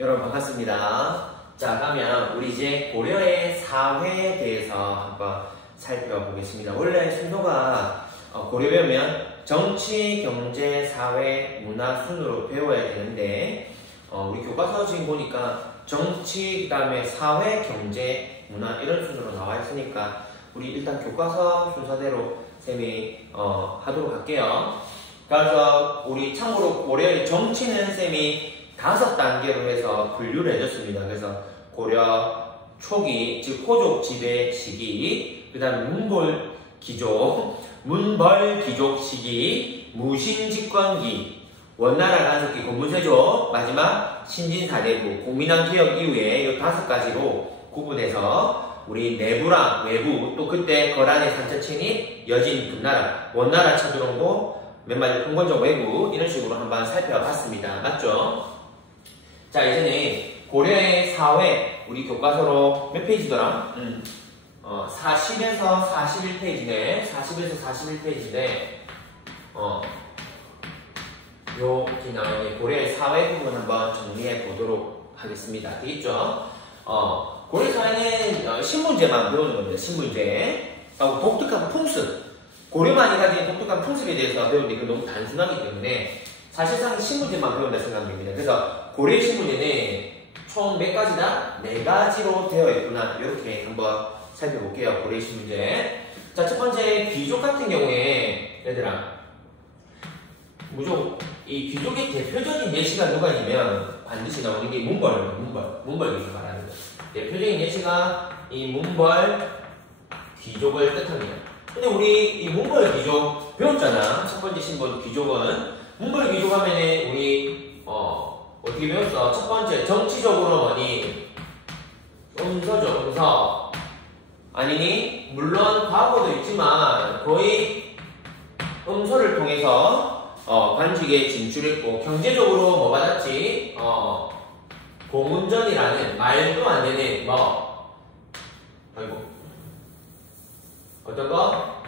여러분 반갑습니다. 자, 그러면 우리 이제 고려의 사회에 대해서 한번 살펴보겠습니다. 원래 순서가 고려 배우면 정치, 경제, 사회, 문화 순으로 배워야 되는데 우리 교과서 지금 보니까 정치, 그 다음에 사회, 경제, 문화 이런 순으로 나와 있으니까 우리 일단 교과서 순서대로 쌤이 하도록 할게요. 그래서 우리 참고로 고려의 정치는 쌤이 5단계로 해서 분류를 해줬습니다. 그래서 고려 초기, 즉 호족 지배 시기, 그 다음 문벌 귀족 시기, 무신집권기, 원나라 간섭기, 권문세조, 마지막 신진사대부, 공민왕 개혁 이후에 이 5가지로 구분해서 우리 내부랑 외부, 또 그때 거란의 산처친이 여진 금나라, 원나라 쳐들어오고 몇 마디 공권적 외부 이런 식으로 한번 살펴봤습니다. 맞죠? 자, 이제는 고려의 사회, 우리 교과서로 몇 페이지더라? 40에서 41페이지네. 40에서 41페이지인데, 여기 나오는 고려의 사회 부분 한번 정리해 보도록 하겠습니다. 되겠죠? 고려 사회는 신문제만 배우는 겁니다. 신문제. 독특한 풍습. 고려만이 가진 독특한 풍습에 대해서 배우는데 이건 너무 단순하기 때문에 사실상 신문제만 배운다 생각됩니다. 그래서 고려 신문제는 총 몇 가지나? 4가지로 되어 있구나. 이렇게 한번 살펴볼게요. 고려 신문제. 자, 첫 번째 귀족 같은 경우에 얘들아 무조건 이 귀족의 대표적인 예시가 누가 있냐면 반드시 나오는 게 문벌 귀족 말하는 거. 대표적인 예시가 이 문벌 귀족을 뜻합니다. 근데 우리 이 문벌 귀족 배웠잖아. 첫 번째 신분 귀족은 문벌 귀족 하면은 우리 어떻게 배웠어? 첫 번째 정치적으로 뭐니? 음서죠, 음서. 아니니 물론 과거도 있지만 거의 음서를 통해서 관직에 진출했고 경제적으로 뭐 받았지? 공운전이라는 말도 안 되는 어떤 거?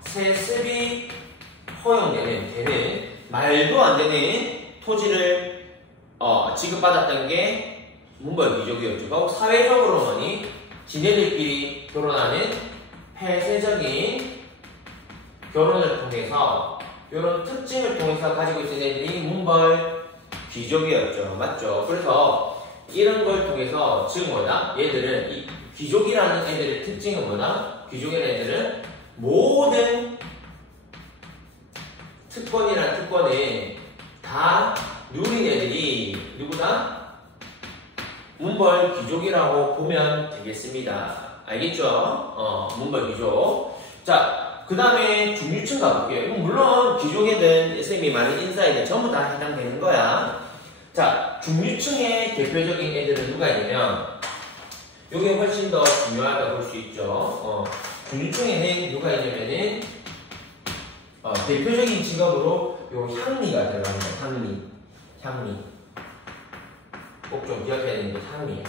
세습이 허용되는 말도 안 되는 토지를 지급받았던 게 문벌 귀족이었죠. 그리고 사회적으로 뭐니? 지네들끼리 결혼하는 폐쇄적인 결혼을 통해서 이런 특징을 통해서 가지고 있는 애들이 문벌 귀족이었죠. 맞죠? 그래서 이런 걸 통해서 지금 뭐다? 얘들은 이 귀족이라는 애들의 특징은 뭐다? 귀족이라는 애들은 모든 특권이란 특권을 다 누린 애들이 누구다? 문벌 귀족이라고 보면 되겠습니다. 알겠죠? 문벌 귀족. 자, 그 다음에 중류층 가볼게요. 물론 귀족이든 쌤이 많은 인사이든 전부 다 해당되는 거야. 자, 중류층의 대표적인 애들은 누가 있냐면 이게 훨씬 더 중요하다고 볼 수 있죠. 중류층에는 누가 있냐면은 대표적인 직업으로 요 향리가 들어갑니다. 향리. 꼭 좀 기억해야 되는 게 향리.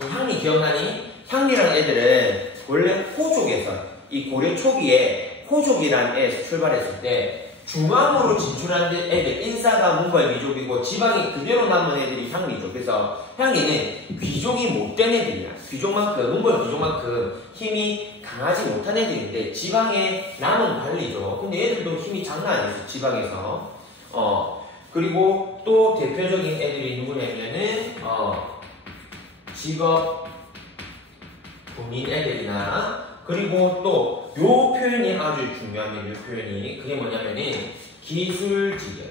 이 향리 기억나니? 향리라는 애들은 원래 호족에서 이 고려 초기에 호족이라는 애에서 출발했을 때 중앙으로 진출한 애들, 인사가 문벌 귀족이고 지방이 그대로 남은 애들이 향리죠. 그래서 향리는 귀족이 못된 애들이야. 문벌 귀족만큼 힘이 강하지 못한 애들인데 지방에 남은 관리죠. 근데 얘들도 힘이 장난 아니죠. 지방에서. 그리고 또 대표적인 애들이 누구냐면은 직업 군인 애들이나 그리고 또 요 표현이 아주 중요합니다. 요 표현이 그게 뭐냐면은 기술직이야.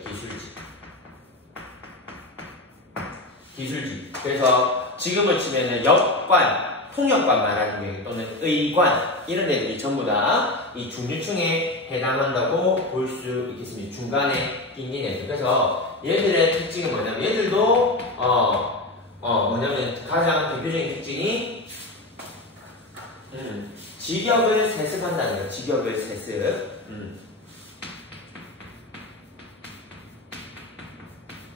기술직. 그래서 지금을 치면은 역관, 통역관 말하는 게 또는 의관 이런 애들이 전부 다 이 중류층에 해당한다고 볼 수 있겠습니다. 중간에 있는 애들. 그래서 얘들의 특징은 뭐냐면 얘들도 뭐냐면 가장 대표적인 특징이 직역을 세습한다는 거예요. 직역을 세습.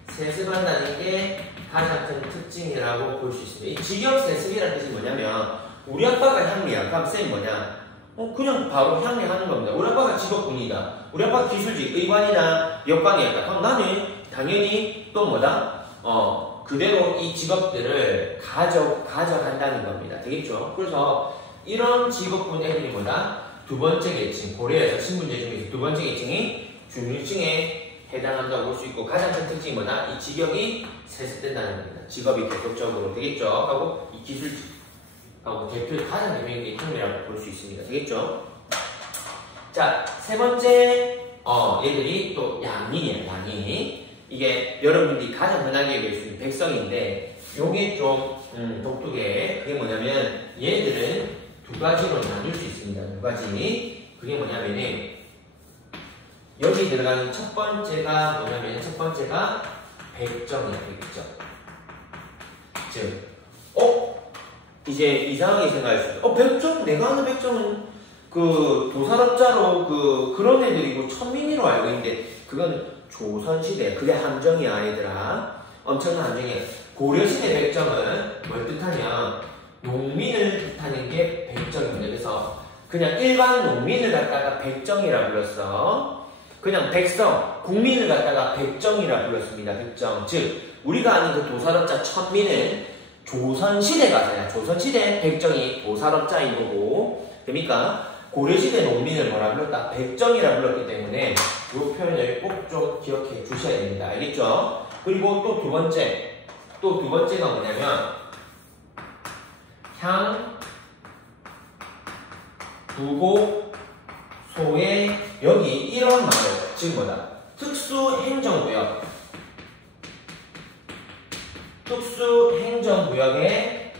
세습한다는 게 가장 큰 특징이라고 볼 수 있습니다. 이 직역 세습이라는 뜻이 뭐냐면 우리 아빠가 향리야. 그럼 쌤이 뭐냐? 그냥 바로 향리하는 겁니다. 우리 아빠가 직업군이다. 우리 아빠 기술직, 의관이나 역관이었다. 그럼 나는 당연히 또 뭐다? 그대로 이 직업들을 가져간다는 겁니다. 되겠죠? 그래서 이런 직업군 애들이 뭐다? 두 번째 계층, 고려에서 신분제 중에서 두 번째 계층이 중위층에 해당한다고 볼 수 있고, 가장 큰 특징이 뭐다? 이 직업이 세습된다는 겁니다. 직업이 계속적으로 되겠죠? 하고 이 기술직 하고 가장 대표적인 형이라고 볼 수 있습니다. 되겠죠? 자, 세 번째 얘들이 또 양인이에요. 양인. 이게 여러분들이 가장 흔하게 볼 수 있는 백성인데, 요게 좀 독특해. 그게 뭐냐면 얘들은 두 가지로 나눌 수 있습니다. 두 가지. 그게 뭐냐면은 여기 들어가는 첫 번째가 뭐냐면 첫 번째가 백정이야. 백정. 즉 이제 이상하게 생각할 수 있어. 백정? 내가 아는 백정은 그 도산업자로 그런 애들이고 천민이로 알고 있는데, 그건 조선시대, 그게 함정이야 얘들아. 엄청난 함정이야. 고려시대 백정은 뭘 뜻하냐, 농민을 뜻하는 게 백정입니다. 그래서 그냥 일반 농민을 갖다가 백정이라 불렀어. 그냥 백성, 국민을 갖다가 백정이라 불렀습니다. 백정. 즉 우리가 아는 그 도산업자 천민은 조선시대 가서야, 조선시대 백정이 도산업자인 거고, 됩니까? 고려시대 농민을 뭐라 불렀다? 백정이라 불렀기 때문에 이 표현을 꼭 좀 기억해 주셔야 됩니다. 알겠죠? 그리고 또 두 번째가 뭐냐면 향, 부곡, 소외, 여기 이런 말을, 즉 뭐다? 특수행정구역. 특수행정구역의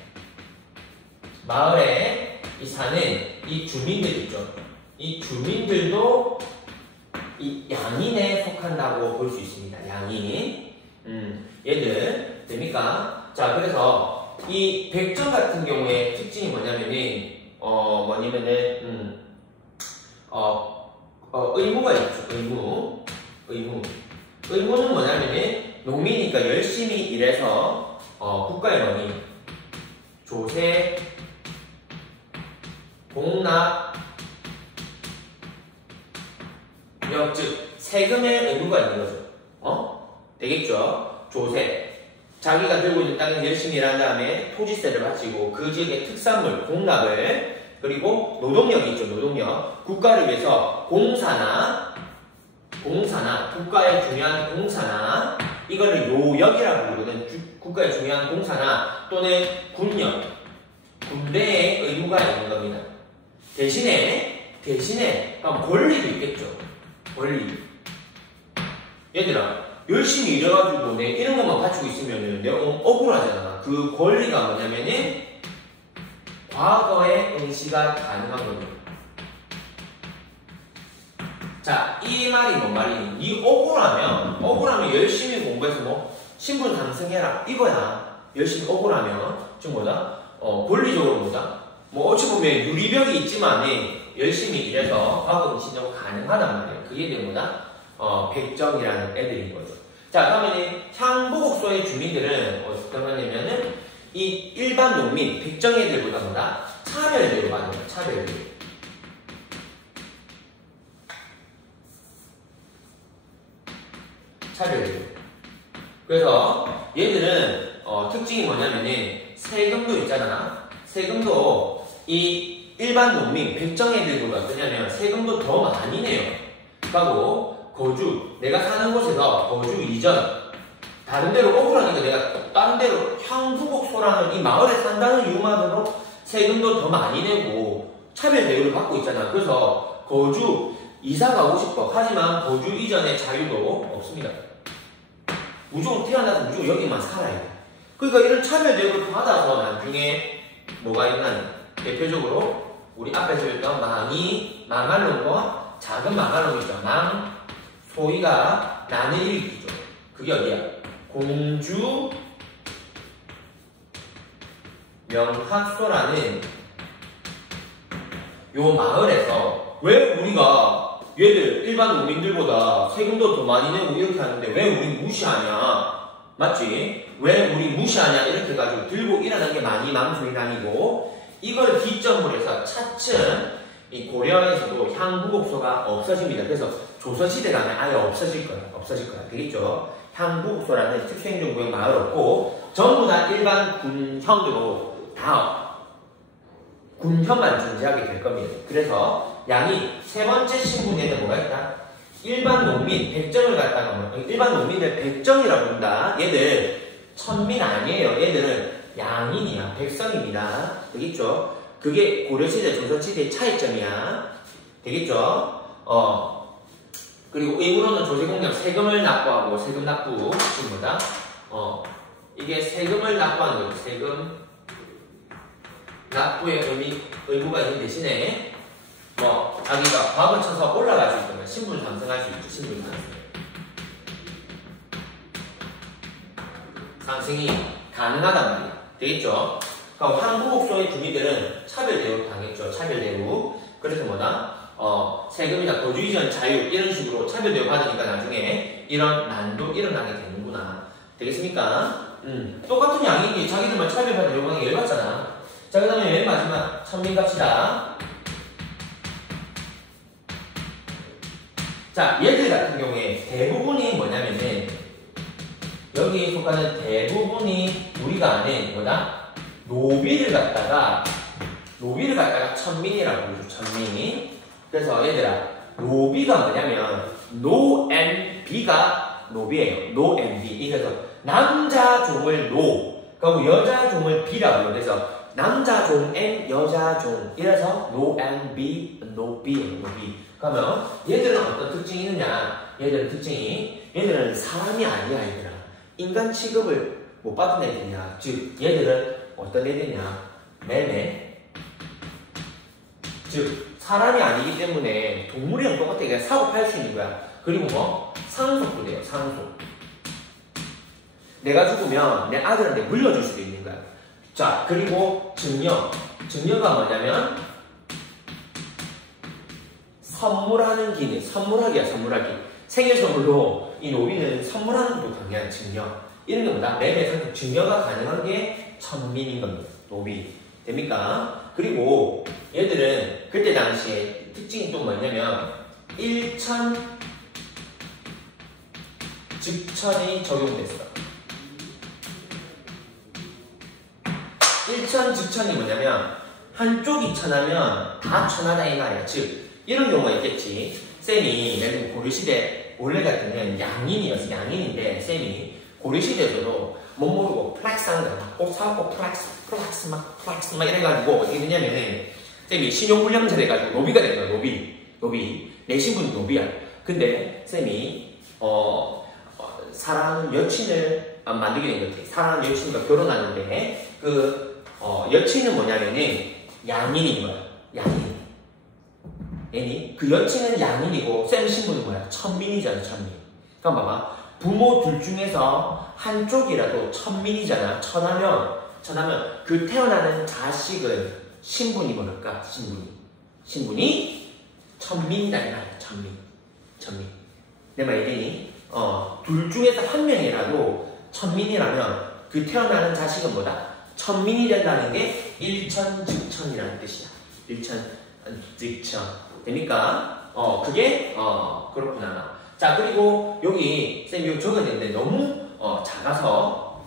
마을에 사는 이 주민들 있죠. 이 주민들도 이 양인에 속한다고 볼 수 있습니다. 양인. 얘들 됩니까? 자, 그래서 이 백정 같은 경우에 특징이 뭐냐면은 의무가 있죠. 의무는 뭐냐면은 농민이니까 열심히 일해서 국가의 뭐니 조세, 공납, 즉 세금의 의무가 있는 거죠. 되겠죠? 조세. 자기가 들고 있는 땅에서 열심히 일한 다음에 토지세를 바치고 그 지역의 특산물, 공납을, 그리고 노동력이 있죠. 노동력. 국가를 위해서 공사나 국가의 중요한 공사나, 이거를 요역이라고 부르거든. 국가의 중요한 공사나 또는 군역, 군대의 의무가 있는 겁니다. 대신에 그럼 권리도 있겠죠. 권리. 얘들아, 열심히 일해가지고 내 이런 것만 갖추고 있으면 내가 억울하잖아. 그 권리가 뭐냐면은 과거의 응시가 가능한 겁니다. 자, 이 말이 뭔 말이니? 니 억울하면 열심히 공부해서 뭐 신분 상승해라 이거야. 열심히 억울하면 좀 뭐다? 권리적으로 뭐다? 뭐 어찌 보면 유리벽이 있지만 열심히 일해서 과거 응시도 가능하단 말이에요. 그게 되는 뭐다? 백정이라는 애들인 거죠. 자, 그러면 향부곡소의 주민들은 어떤 거냐면은 이 일반 농민, 백정 애들보다 뭐다? 차별대우를 받는 거야. 차별대우. 그래서 얘들은 특징이 뭐냐면은 세금도 있잖아. 세금도 이 일반 농민, 백정 애들보다 어떠냐면 세금도 더 많이 내요. 그리고 거주, 내가 사는 곳에서 거주 이전, 다른 데로 억울하니까 내가 다른 데로 향부곡소라는 이 마을에 산다는 이유만으로 세금도 더 많이 내고 차별 대우를 받고 있잖아. 그래서 거주, 이사 가고 싶어. 하지만 거주 이전의 자유도 없습니다. 무조건 태어나서 무조건 여기만 살아야 돼. 그러니까 이런 차별 대우를 받아서 나중에 뭐가 있나요? 대표적으로 우리 앞에서 했던 망할 놈과 작은 망할 놈 있죠. 소위가 난을 일으키죠. 그게 어디야? 공주 명학소라는 요 마을에서 왜 우리가 얘들 일반 농민들보다 세금도 더 많이 내고 이렇게 하는데 왜 우리 무시하냐? 맞지? 왜 우리 무시하냐? 이렇게 해가지고 들고 일어난 게 많이 망소리 다니고, 이걸 기점으로 해서 차츰 이 고려에서도 향부곡소가 없어집니다. 그래서 조선시대 가면 아예 없어질 거야. 되겠죠? 향부곡소라는 특수행정구역 마을 없고 전부 다 일반 군형으로 다 군형만 존재하게 될 겁니다. 그래서 양이 세 번째 신분에는 뭐가 있다? 일반 농민, 백정을 갖다가 일반 농민들 백정이라고 부른다. 얘들 천민 아니에요. 얘들은 양인이야. 백성입니다. 되겠죠? 그게 고려시대, 조선시대의 차이점이야. 되겠죠? 그리고 의무로는 조세공양 세금을 납부하고 세금 납부 뭐다? 이게 세금을 납부하는 거죠. 세금 납부의 의무가 있는 대신에 자기가 밥을 쳐서 올라갈 수 있다면 신분을 상승할 수 있죠. 신분 상승이 가능하단 말이야. 되겠죠? 그럼 향부곡소의 주민들은 차별 대우 당했죠. 차별 대우. 그래서 뭐다? 세금이나 거주 이전 자유 이런 식으로 차별 대우 받으니까 나중에 이런 난도 일어나게 되는구나. 되겠습니까? 똑같은 양인이 자기들만 차별받는 요구하는 게 열받잖아. 자, 그 다음에 맨 마지막 천민 갑시다. 자, 얘들 같은 경우에 대부분이 뭐냐면은 여기에 속하는 대부분이 우리가 아는 뭐다? 노비를 갖다가 천민이라고 부르죠. 천민. 그래서 얘들아, 노비가 뭐냐면 노 and 비가 노비예요. 노 and 비. 그래서 남자 종을 노, 그리고 여자 종을 비라고 해요. 그래서 남자 종 and 여자 종. 이래서 no and b, 노비예요. 노비. 그러면 얘들은 어떤 특징이 있느냐? 얘들은 사람이 아니야. 얘들아. 인간 취급을 못 받은 애들이냐. 즉 얘들은 어떤 애들이냐? 매매. 즉 사람이 아니기 때문에 동물이랑 똑같아. 그냥 사고 팔 수 있는 거야. 그리고 뭐? 상속도 돼요. 상속. 내가 죽으면 내 아들한테 물려줄 수도 있는 거야. 자, 그리고 증여. 증여가 뭐냐면 선물하는 기능. 선물하기야. 생일 선물로 이 노비는 선물하는 것도 강한 증여. 이런 게 뭐다? 매매 상속 증여가 가능한 게 천민인 겁니다. 노비. 됩니까? 그리고 얘들은 그때 당시에 특징이 또 뭐냐면 일천 즉천이 적용됐어. 일천 즉천이 뭐냐면 한쪽이 천하면 다 천하다 이 말이야. 즉 이런 경우가 있겠지. 쌤이 맨날 고려시대 원래 같으면 양인이었어. 양인인데 쌤이 고려시대에서도 못 모르고 플렉스하는 거야. 꼭 사고 플렉스 막 이래가지고 어떻게 되냐면 쌤이 신용불량자 돼가지고 노비가 된 거야. 노비. 내 신분은 노비야. 근데 쌤이 사랑하는 여친을 만들게 된 거지. 사랑하는 여친과 결혼하는데 그 여친은 뭐냐면은 양인인 거야. 양인. 애니 그 여친은 양인이고 쌤 신분은 뭐야? 천민이잖아. 천민. 그럼 봐봐. 부모 둘 중에서 한쪽이라도 천민이잖아. 천하면 그 태어나는 자식은 신분이 뭐랄까? 신분이 천민이다 이 말이야. 천민. 내 말 이해니? 둘 중에서 한 명이라도 천민이라면 그 태어나는 자식은 뭐다? 천민이 된다는 게 일천즉천이라는 뜻이야. 일천즉천. 됩니까? 그게 그렇구나. 자, 그리고 여기 쌤 여기 적어냈는데 너무 작아서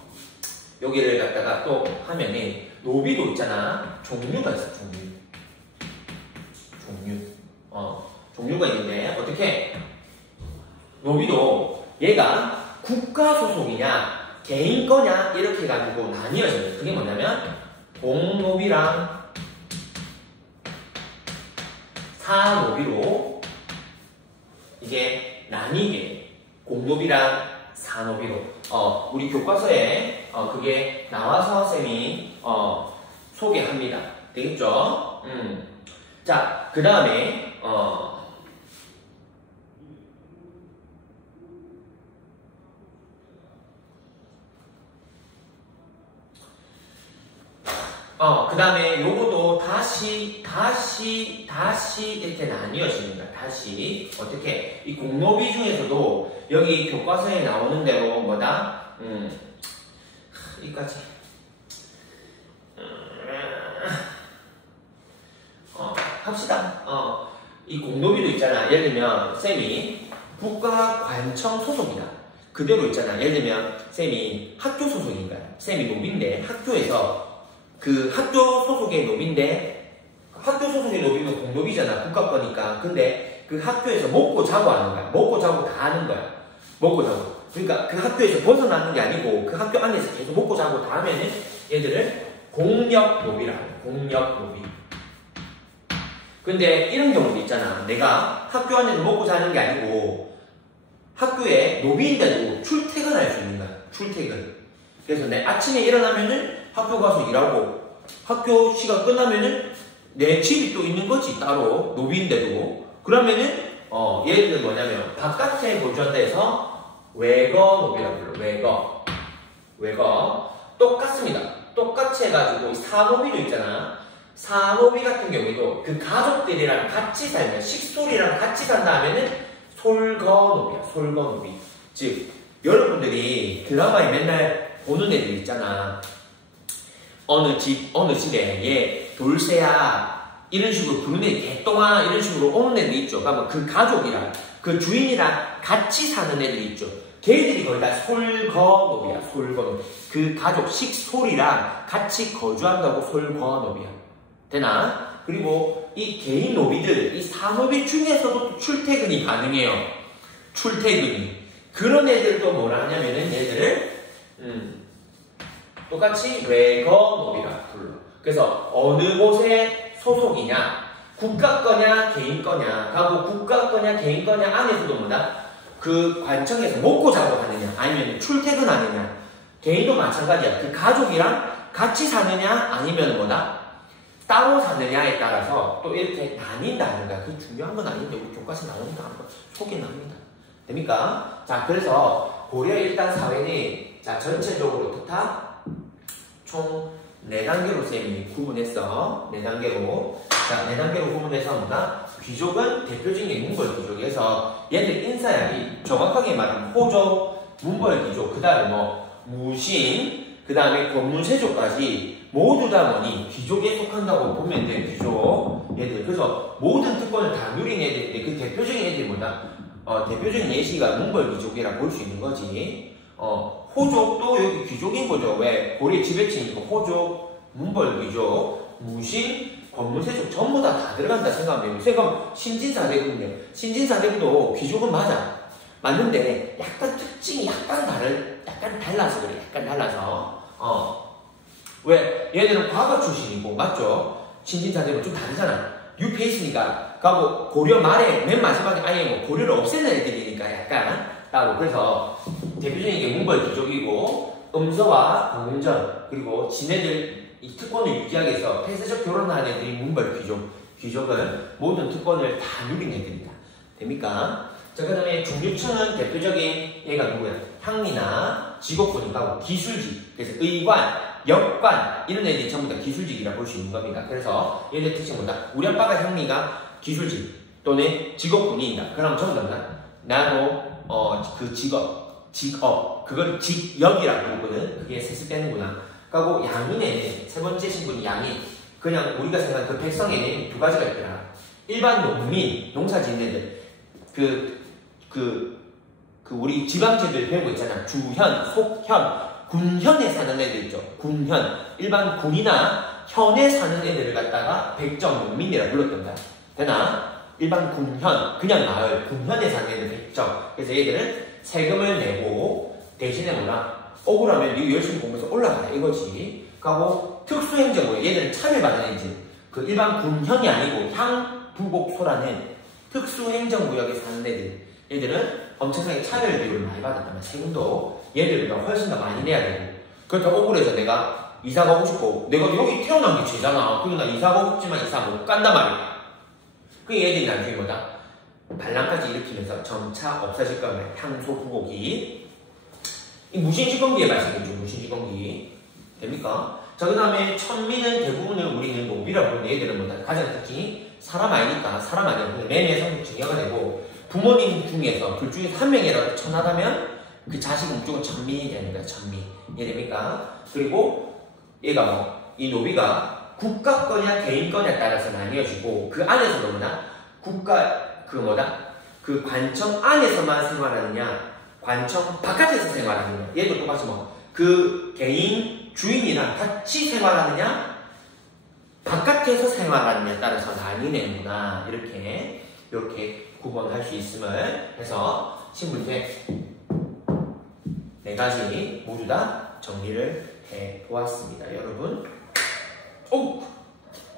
여기를 갖다가 또 하면은 노비도 있잖아. 종류가 있어. 종류가 있는데 어떻게? 노비도 얘가 국가 소속이냐 개인 거냐 이렇게 해가지고 나뉘어져요. 그게 뭐냐면 공노비랑 사노비로 이게 나뉘게. 공노비랑 사노비로. 우리 교과서에 그게 나와서 쌤이 소개합니다. 되겠죠? 자, 그 다음에 그 다음에 요것도 다시 이렇게 나뉘어집니다. 다시 어떻게 이 공노비 중에서도 여기 교과서에 나오는 대로 뭐다? 여기까지 합시다. 이 공노비도 있잖아. 예를 들면 쌤이 국가관청 소속이다. 그대로 있잖아. 예를 들면 쌤이 학교 소속인 거야. 쌤이 노비인데 학교에서 그 학교 소속의 노비인데 학교 소속의 노비는 공노비잖아. 국가 거니까. 근데 그 학교에서 먹고 자고 하는 거야. 먹고 자고 다 하는 거야. 먹고 자고. 그러니까 그 학교에서 벗어나는 게 아니고 그 학교 안에서 계속 먹고 자고 다 하면은 얘들을 공력노비라고 해. 공력노비. 근데 이런 경우도 있잖아. 내가 학교 안에서 먹고 자는 게 아니고 학교에 노비인데도 출퇴근할 수 있는 거야. 출퇴근. 그래서 내 아침에 일어나면은 학교 가서 일하고 학교 시간 끝나면은 내 집이 또 있는 거지. 따로 노비인데도. 그러면은 예를 들면 뭐냐면 바깥에 거주한다 해서 외거노비라고 불러. 외거. 똑같습니다. 똑같이 해가지고 사노비도 있잖아. 사노비 같은 경우에도 그 가족들이랑 같이 살면 식솔이랑 같이 산다 하면은 솔거노비야. 솔거노비. 즉 여러분들이 드라마에 맨날 보는 애들 있잖아. 어느 집에 얘 돌쇠야 이런 식으로 부르는 애들, 개똥아 이런 식으로 오는 애들 있죠. 그러면 그 가족이랑 그 주인이랑 같이 사는 애들 있죠. 걔들이 거의 다 솔거노비야. 솔거노비. 그 가족 식솔이랑 같이 거주한다고 솔거노비야. 되나? 그리고 이 개인 노비들, 이 사노비 중에서도 출퇴근이 가능해요. 출퇴근이. 그런 애들도 뭐라 하냐면은 얘들을 똑같이 외거노비라 불러. 그래서 어느 곳에 소속이냐, 국가 거냐 개인 거냐 하고 국가 거냐 개인 거냐 안에서도 뭐다? 그 관청에서 먹고 자고 하느냐 아니면 출퇴근하느냐. 개인도 마찬가지야. 그 가족이랑 같이 사느냐 아니면 뭐다? 따로 사느냐에 따라서 또 이렇게 나뉜다는 거야. 그게 중요한 건 아닌데 우리 교과서 나옵니다. 한번 소개합니다. 됩니까? 자, 그래서 고려 일단 사회는 자 전체적으로 다 총 4단계로 쌤이 구분했어. 4단계로. 자, 4단계로 구분해서 뭐다? 귀족은 대표적인 문벌 귀족에서 얘들 인사야. 정확하게 말하면 호족, 문벌 귀족, 그 다음에 뭐 무신, 그 다음에 권문세족까지 모두 다 뭐니 귀족에 속한다고 보면 돼. 귀족 얘들. 그래서 모든 특권을 다 누린 애들인데 그 대표적인 애들이 뭐다? 대표적인 예시가 문벌 귀족이라 볼 수 있는 거지. 호족도 여기 귀족인 거죠. 왜? 고려 지배층이니까 호족, 문벌 귀족, 무신, 권문세족 전부 다 들어간다 생각하면 돼요. 그럼 신진사대부인데 신진사대부도 귀족은 맞는데 약간 특징이 약간 달라서 그래. 약간 달라서. 왜? 얘들은 과거 출신이고, 맞죠? 신진사대부 좀 다르잖아. 유폐 있으니까. 그리고 고려 말에, 맨 마지막에 아예 뭐 고려를 없애는 애들이니까 약간 따로. 그래서 대표적인 게 문벌 귀족이고, 음서와 공문전, 그리고 지네들 이 특권을 유지하기 위해서 폐쇄적 결혼하는 애들이 문벌 귀족은 모든 특권을 다 누린 애들이다. 됩니까? 자, 그 다음에 중류층은 대표적인 얘가 누구야? 향리나 직업군이고 기술직. 그래서 의관, 역관 이런 애들이 전부 다 기술직이라 볼 수 있는 겁니다. 그래서 얘들 특징 뭐다? 우리 아빠가 향리가 기술직 또는 직업군이다. 그럼 전부 다 나도 그 직업 그걸 직역이라고 부르거든. 그게 세습되는구나. 그리고 양인의 세 번째 신분이 양인. 그냥 우리가 생각하는 그 백성에는 두 가지가 있더라. 일반 농민, 농사 짓는 애들. 우리 지방제들 배우고 있잖아. 주현, 속현, 군현에 사는 애들 있죠. 군현. 일반 군이나 현에 사는 애들을 갖다가 백정농민이라 불렀던다. 되나? 일반 군현, 그냥 마을, 군현에 사는 애들 백정. 그래서 얘들은 세금을 내고 대신에 뭐라? 억울하면 네 열심히 공부해서 올라가라 이거지. 그리고 특수행정부에 얘들은 차별받는 애지. 그 일반 군현이 아니고 향부곡소라는 특수행정구역에 사는 애들. 얘들은 엄청나게 차별 비율을 많이 받았단 말이야. 세금도 얘들보다 훨씬 더 많이 내야 되고. 그러니까 억울해서 내가 이사 가고 싶고, 내가 여기 태어난 게 죄잖아. 그러니까 나 이사 가고 싶지만 이사 못 간단 말이야. 그 얘들이 나중에 뭐다? 반란까지 일으키면서 점차 없어질 거야. 향소 부곡이. 이 무신지검기에 말씀드리죠. 무신지검기. 됩니까? 자, 그 다음에 천민은 대부분을 우리는 노비라고 부르는 얘들은 뭐다? 가장 특히 사람 아니니까 사람 아니야. 매매 성격 증여가 되고, 부모님 중에서 둘 중에 한 명이라도 천하다면 그 자식은 무조건 천민이 되는 거야. 천민. 이해됩니까? 그리고 얘가 이 노비가 국가 거냐 개인 거냐에 따라서 나뉘어지고 그 안에서도 뭐냐? 그 관청 안에서만 생활하느냐, 관청 바깥에서 생활하느냐. 얘도 똑같이 그 개인 주인이랑 같이 생활하느냐, 바깥에서 생활하느냐에 따라서 나뉘는구나. 이렇게 구분할 수 있음을 해서 신문제 4가지 모두 다 정리를 해 보았습니다. 여러분,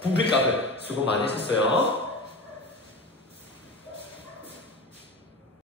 분필값을 수고 많으셨어요.